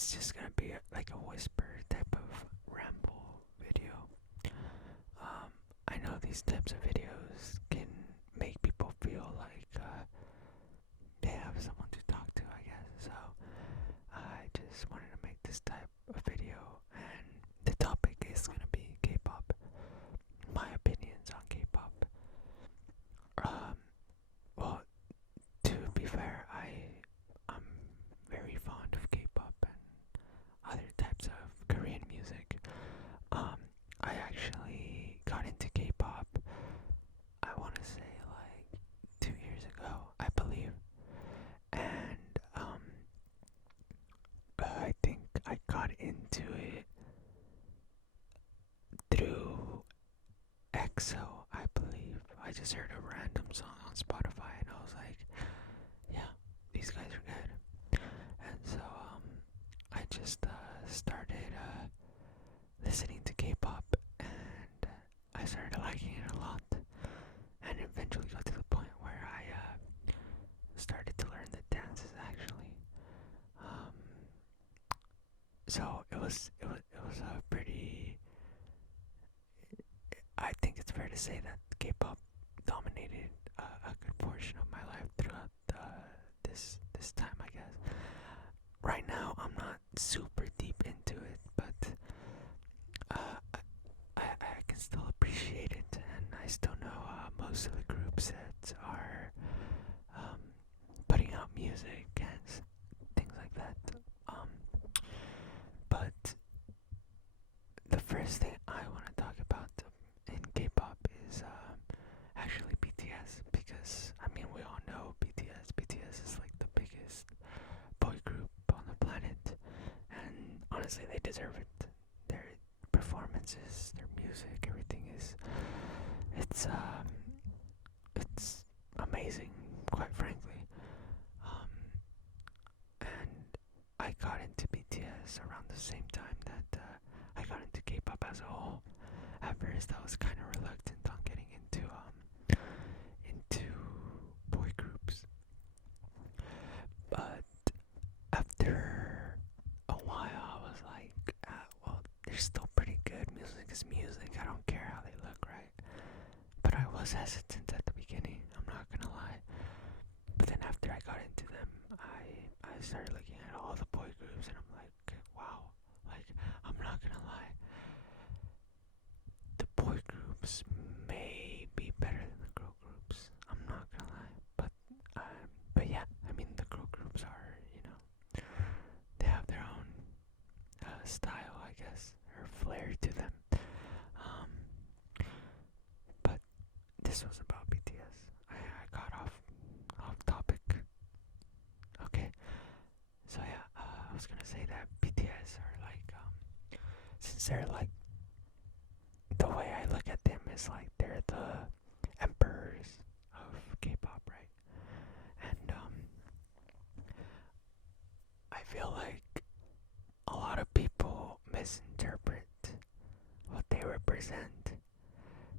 it's just gonna be like a whisper type of ramble video. I know these types of videos can make people feel like they have someone to talk to, I guess. So I just wanted to make this type of video, and the topic is gonna be K-pop. My opinions on K-pop. Um, well, to be fair, I'm very fond of K-pop and other types of Korean music. Um, I actually got into K-pop, I want to say like 2 years ago, I believe. And I think I got into it through EXO, I believe. I just heard a random song on Spotify and I was like, yeah, these guys are good. And so I just started listening to K-pop, and I started liking it a lot, and eventually got to the point where I started to learn the dances actually. Um, so it was a pretty. I think it's fair to say that K-pop dominated a good portion of my life throughout this time, I guess. Right now, I'm not super deep into it, but I can still appreciate it, and I still know most of the groups that are um, putting out music and things like that. Um, but the first thing I want to talk about in K-pop is actually BTS, because I mean we all know BTS. BTS is like the biggest boy group on the planet, and honestly, they deserve it. Their performances, their music, everything is it's amazing, quite frankly. Um, and I got into BTS around the same time that I got into K-pop as a whole. At first, I was kind of reluctant on getting into boy groups, but after a while, I was like, well, they're still pretty good. Music is music. I don't care how they look, right? But I was hesitant at the beginning. I'm not gonna lie. But then after I got into them, I started looking at all the boy groups, and I'm like, wow. Like, I'm not gonna lie. The boy groups may be better than the girl groups. I'm not gonna lie. But yeah, I mean the girl groups are, they have their own style, I guess, or flair to them. Um, but this was about BTS. I got off topic. Okay, so yeah, I was gonna say that BTS are like, since they're like, the way I look at them is like they're the emperors of K-pop, right? And I feel like a lot of people misinterpret what they represent,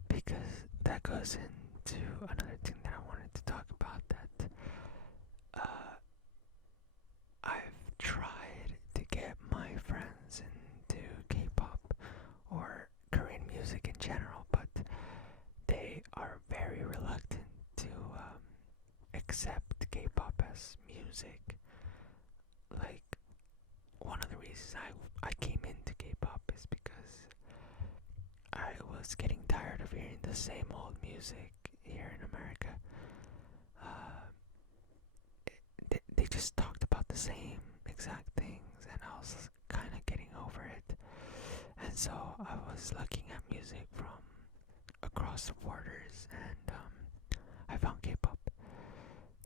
because that goes into another thing that I wanted to talk about, that I've tried to get my friends into K-pop or Korean music in general, but they are very reluctant to accept K-pop as music. Like, one of the reasons I came into K-pop is because I was getting tired of hearing the same old music here in America. They just talked about the same exact things, and I was kind of getting over it. And so I was looking at music from across the borders, and I found K-pop,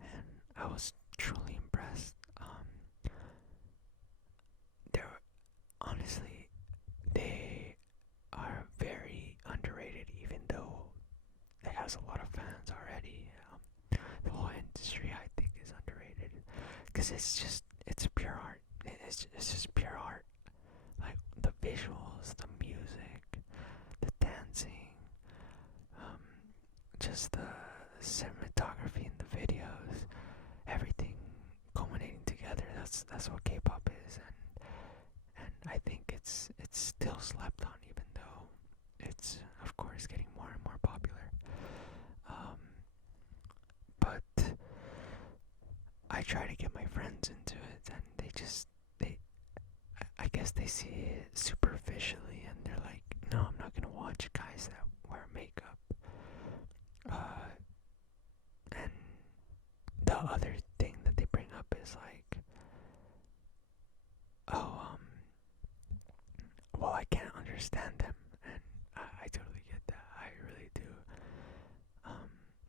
and I was truly impressed. They're honestly, they are very underrated, even though it has a lot of fans already. The whole industry, I think, is underrated, because it's pure art. It's just pure art. Like the visuals, the music, the dancing, um, just the cinematography in the videos, everything culminating together. That's what K-pop is, and try to get my friends into it, and they I guess they see it superficially, and they're like, no, I'm not gonna watch guys that wear makeup. And the other thing that they bring up is like, oh, well, I can't understand them, and I totally get that. I really do.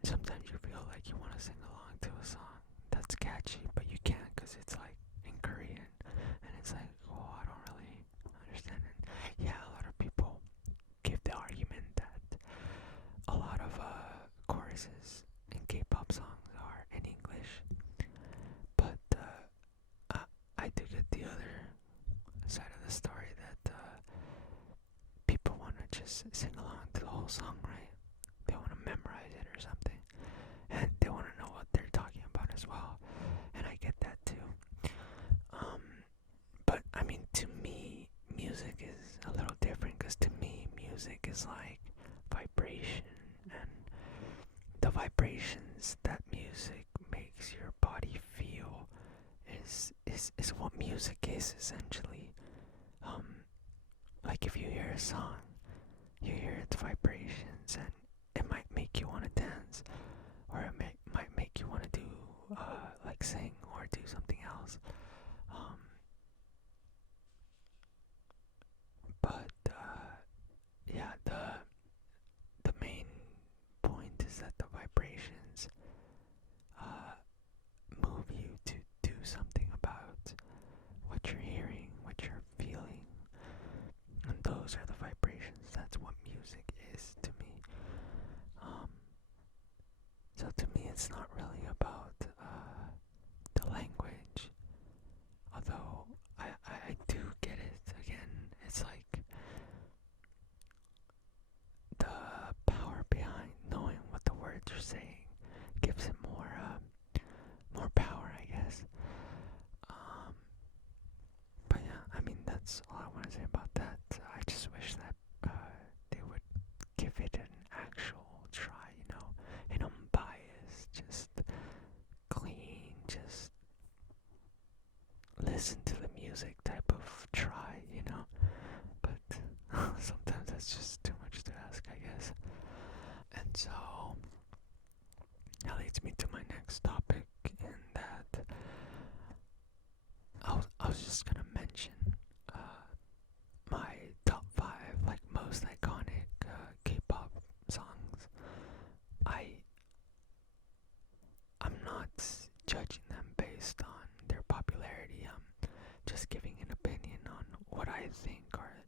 Sometimes you feel like you want to sing along to a song that's catchy, but you can't because it's like in Korean, and it's like, oh, I don't really understand it. Yeah, a lot of people give the argument that a lot of choruses in K-pop songs are in English, but I do get the other side of the story that people want to just sing along to the whole song, right? They want to memorize it or something, and they want to know what they're talking about as well, and I get that too. But I mean, to me, music is a little different, because to me, music is like vibration, and the vibrations that music makes your body feel is what music is essentially. Like if you hear a song, you hear its vibrations, and it might make you want to dance, or it might make you want to do like sing or do something else. But yeah, the main point is that the vibrations move you to do something about what you're hearing, what you're feeling, and those are the vibrations. That's what music is to me. So to me, it's not really about the language, although I do get it. Again, it's like the power behind knowing what the words are saying gives it more power, I guess. But yeah, I mean, that's all I want to say about that. I just wish that they would give it an actual try, an unbiased, just clean, just listen to the music type of try. But sometimes that's just too much to ask, I guess. And so that leads me to my next topic, in that I was just gonna mention my top 5 like most iconic K-pop songs. I'm not judging them based on their popularity. I'm just giving an opinion on what I think are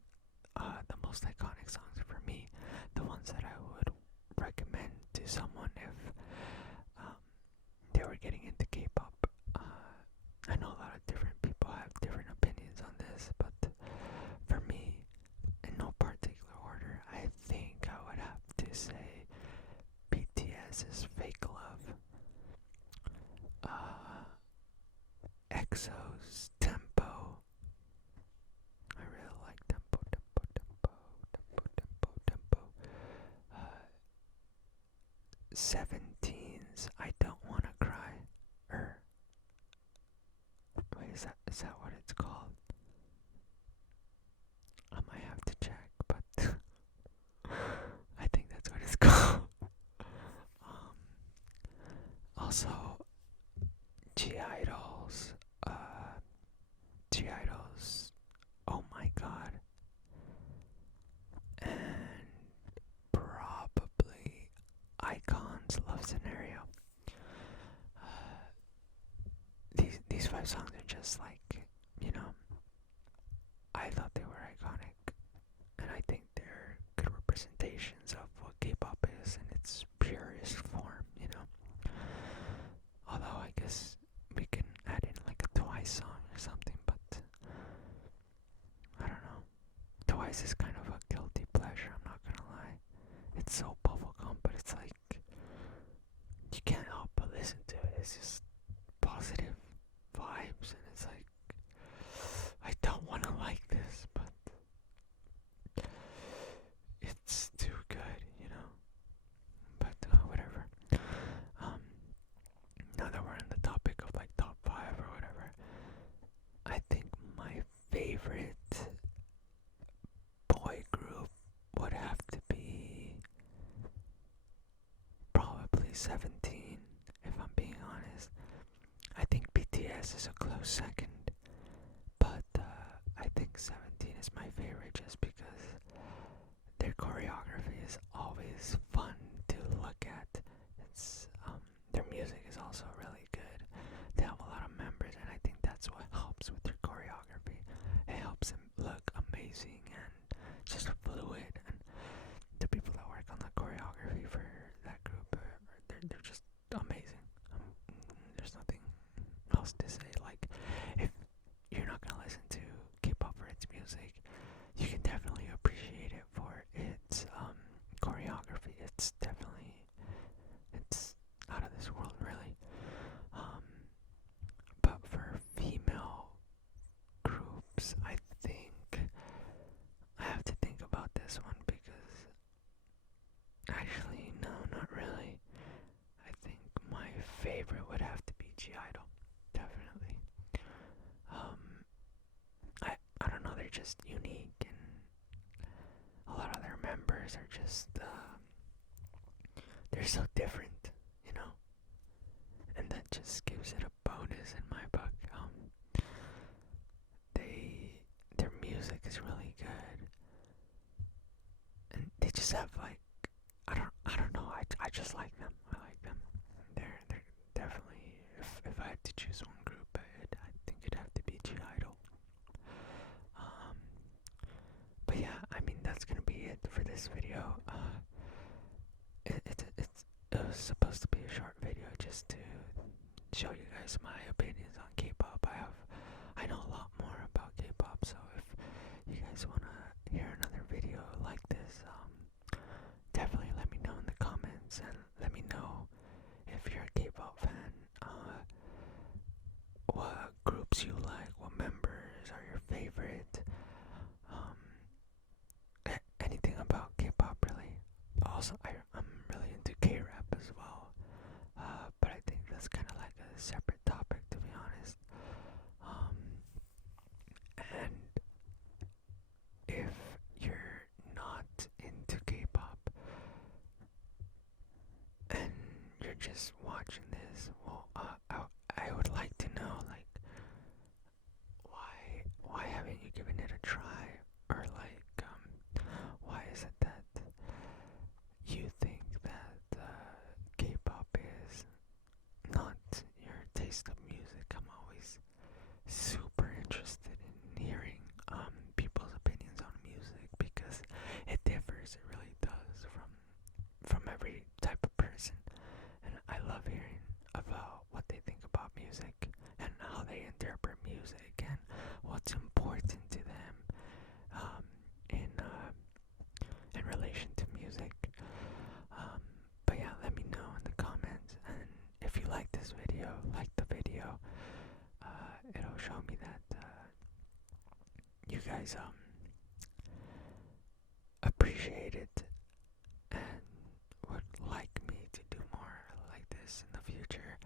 the most iconic songs for me, the ones that I would recommend to someone if they were getting into K-pop. I know a lot of different people have different opinions on this, but for me, in no particular order, I think I would have to say BTS's Fake Love, EXO's Tempo. I really like Tempo, Tempo, Tempo, Tempo, Tempo, Tempo. 17's I Don't Wanna Cry. Wait, is that what it's called? I might have to check, but I think that's what it's called. Also, G-Idol's, oh my god, and probably Icon's Love Scenario. These 5 songs are just like, I thought they were iconic, and I think they're good representations of what K-pop is in its purest form. Although I guess we can add in like a Twice song or something, but I don't know. Twice is kind of a guilty pleasure, I'm not gonna lie. It's so bubblegum, but it's like, you can't help but listen to it. It's just positive vibes, and it's like, I don't want to like this, but it's too good. But whatever. Now that we're on the topic of like top 17, if I'm being honest. I think BTS is a close second, but I think 17 is my favorite just because their choreography is always fun to look at. It's their music is also really good. They have a lot of members, and I think that's what helps with their choreography. It helps them look amazing and just fluid. And the people that work on the choreography for that group, they're just amazing. There's nothing else to say. Like, if you're not gonna listen to K-pop for its music, you can definitely appreciate it for its choreography. It's out of this world, really. But for female groups, I think I have to think about this one because actually, no, not really. I think my favorite would have to be G-Idol, definitely. I don't know, they're just unique, and a lot of their members are just they're so different, you know, and that just gives it a bonus in my book. Their music is really good, and they just have like I don't know. I just like them. I like them. They're definitely, if I had to choose one group, I think it'd have to be G-Idol. But yeah, I mean that's gonna be it for this video. It was supposed to be a short video just to show you guys my opinions on K-pop. I know a lot more about K-pop, so if you guys wanna hear another video like this, definitely let me know in the comments, and let me know if you're a K-pop fan, what groups you like, what members are your favorite, anything about K-pop really. Also, I'm really into K-rap as well, but I think that's kind of like a separate topic, to be honest. And if you're not into K-pop and you're just watching this, well, I would like to know, like, why haven't you given it a try, or like, why is it that you think that K-pop is not your taste of music? I'm always super interested in hearing people's opinions on music because it differs. It really does from every type of person, and I love hearing about what they think about music and how they interpret music and what's important to them in relation to music. But yeah, let me know in the comments, and if you like this video, like the video, it'll show me that you guys appreciate it and would like me to do more like this in the future.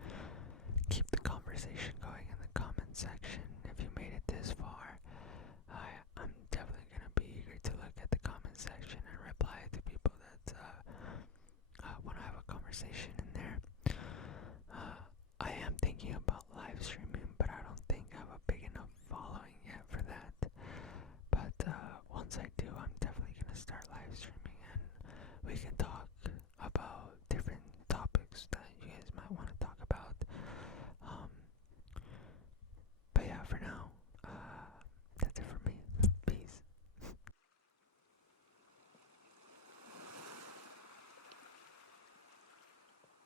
Keep the conversation going in the comment section. If you made it this far, I'm definitely gonna be eager to look at the comment section and reply to people that want to have a conversation